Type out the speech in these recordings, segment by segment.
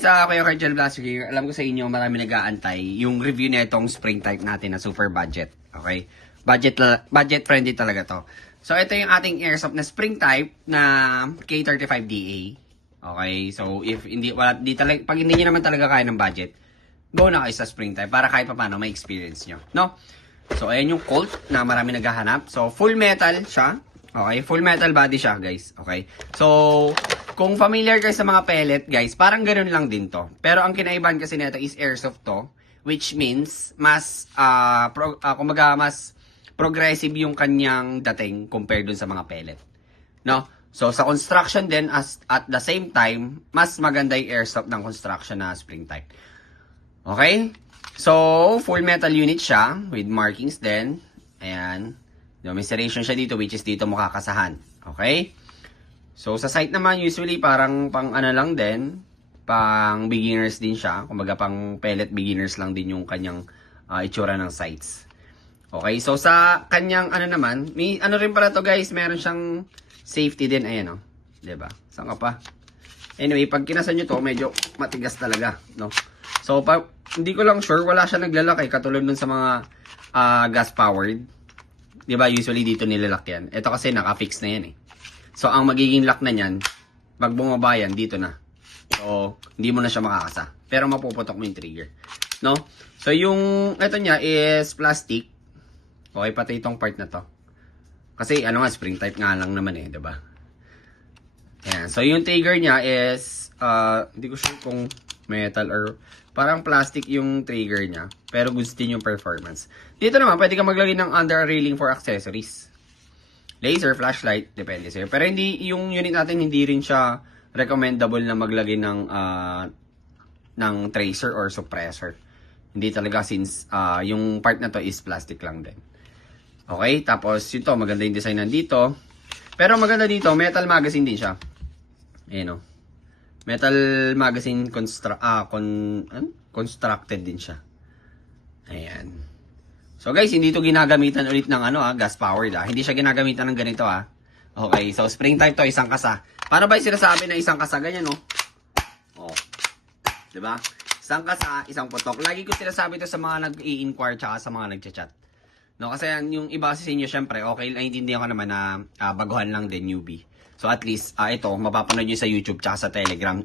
Sa Kuya Cargel Blaster here, alam ko sa inyo marami nag-aantay yung review na itong spring type natin na super budget. Okay? Budget friendly talaga to. So ito yung ating airsoft na spring type na K35DA. Okay? So if pag hindi niyo naman talaga kaya ng budget, go na kayo sa spring type para kahit paano may experience nyo. No? So ayan yung Colt na marami naghahanap. So full metal siya. Okay? Full metal body siya, guys. Okay? So kung familiar kayo sa mga pellet, guys, parang ganoon lang din to. Pero ang kinaibahan kasi nito is airsoft to, which means mas kumbaga mas progressive yung kanyang dating compared dun sa mga pellet. No? So sa construction din at the same time, mas maganda yung airsoft ng construction na spring type. Okay? So full metal unit siya with markings din. Ayan. May serration siya dito, which is dito mo kakasahan. Okay? So, sa site naman, usually, parang pang ano lang din, pang beginners din siya. Kumbaga, pang pellet beginners lang din yung kanyang itsura ng sights. Okay, so sa kanyang ano naman, may ano rin pala to guys, meron siyang safety din, ayan o. Diba? Saan ka pa? Anyway, pag kinasan nyo to, medyo matigas talaga, no? So, hindi ko lang sure, wala siya naglalaki, katulad dun sa mga gas-powered. Diba, usually dito nilalak yan. Ito kasi naka-fix na yan eh. So, ang magiging lock na niyan, pag bumaba yan, dito na. So, hindi mo na siya makakasa. Pero mapuputok mo yung trigger. No? So, yung, ito niya is plastic. Okay, pati itong part na to. Kasi, ano nga, spring type nga lang naman eh, diba? Ayan. So, yung trigger niya is, hindi ko sure kung metal or, parang plastic yung trigger niya. Pero goods din yung performance. Dito naman, pwede ka maglagay ng under railing for accessories. Laser, flashlight, depende sa'yo. Pero hindi, yung unit natin, hindi rin siya recommendable na maglagay ng tracer or suppressor. Hindi talaga since yung part na to is plastic lang din. Okay, tapos ito, maganda yung design nandito. Pero maganda dito, metal magazine din siya. Ayan o. Metal magazine constructed din siya. Ayan. So guys, hindi ito ginagamitan ulit ng gas powered Hindi siya ginagamitan ng ganito Okay, so spring type to, isang kasa. Paano ba yung sinasabi na isang kasa? Ganyan Oh. 'Di ba? Isang kasa, isang putok. Lagi ko sinasabi ito sa mga nag-i-inquire tsaka sa mga nagcha-chat. No, kasi yung iba kasi sa inyo syempre, okay, naiintindihan ko naman na baguhan lang din, newbie. So at least ito mapapanood niyo sa YouTube tsaka sa Telegram.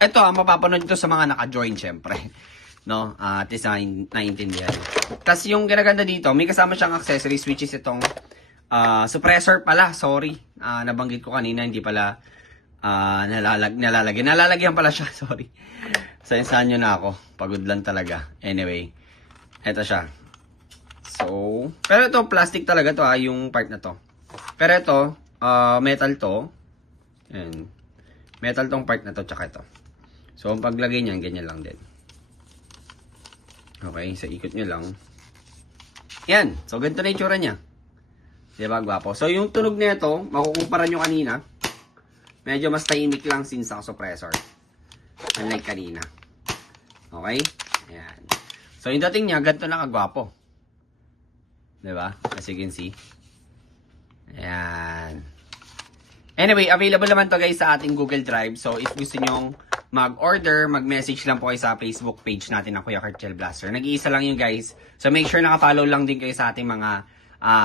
Ito mapapanood ito sa mga naka-join syempre. No, at least naiintindihan. Kasi yung ginaganda dito, may kasama siyang accessories which is itong suppressor pala. Sorry, nabanggit ko kanina, hindi pala nalalagyan pala siya. Sorry. Saan nyo na ako. Pagod lang talaga. Anyway, eto siya. So, pero ito plastic talaga to yung part na to. Pero ito, metal to. Ayan. Metal tong part na to, tsaka ito. So, ang paglagay niyan, ganyan lang din. Okay, sa ikot nyo lang. Yan. So, ganito na yung tsura niya. Diba, gwapo? So, yung tunog nito, makukumpara nyo kanina. Medyo mas tahimik lang since sa suppressor. Unlike kanina. Okay? Ayan. So, yung dating niya, ganito na kagwapo. Diba? As you can see. Ayan. Anyway, available naman to guys sa ating Google Drive. So, if gusto nyong mag-order, mag-message lang po kayo sa Facebook page natin na Kuya Cargel Blaster. Nag-iisa lang yun guys. So make sure naka-follow lang din kayo sa ating mga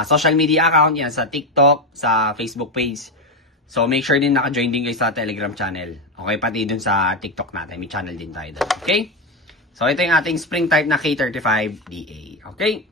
social media account. Yan, sa TikTok, sa Facebook page. So make sure din naka-join din kayo sa Telegram channel. Okay, pati dun sa TikTok natin. May channel din tayo dun. Okay? So ito yung ating spring type na K35DA. Okay?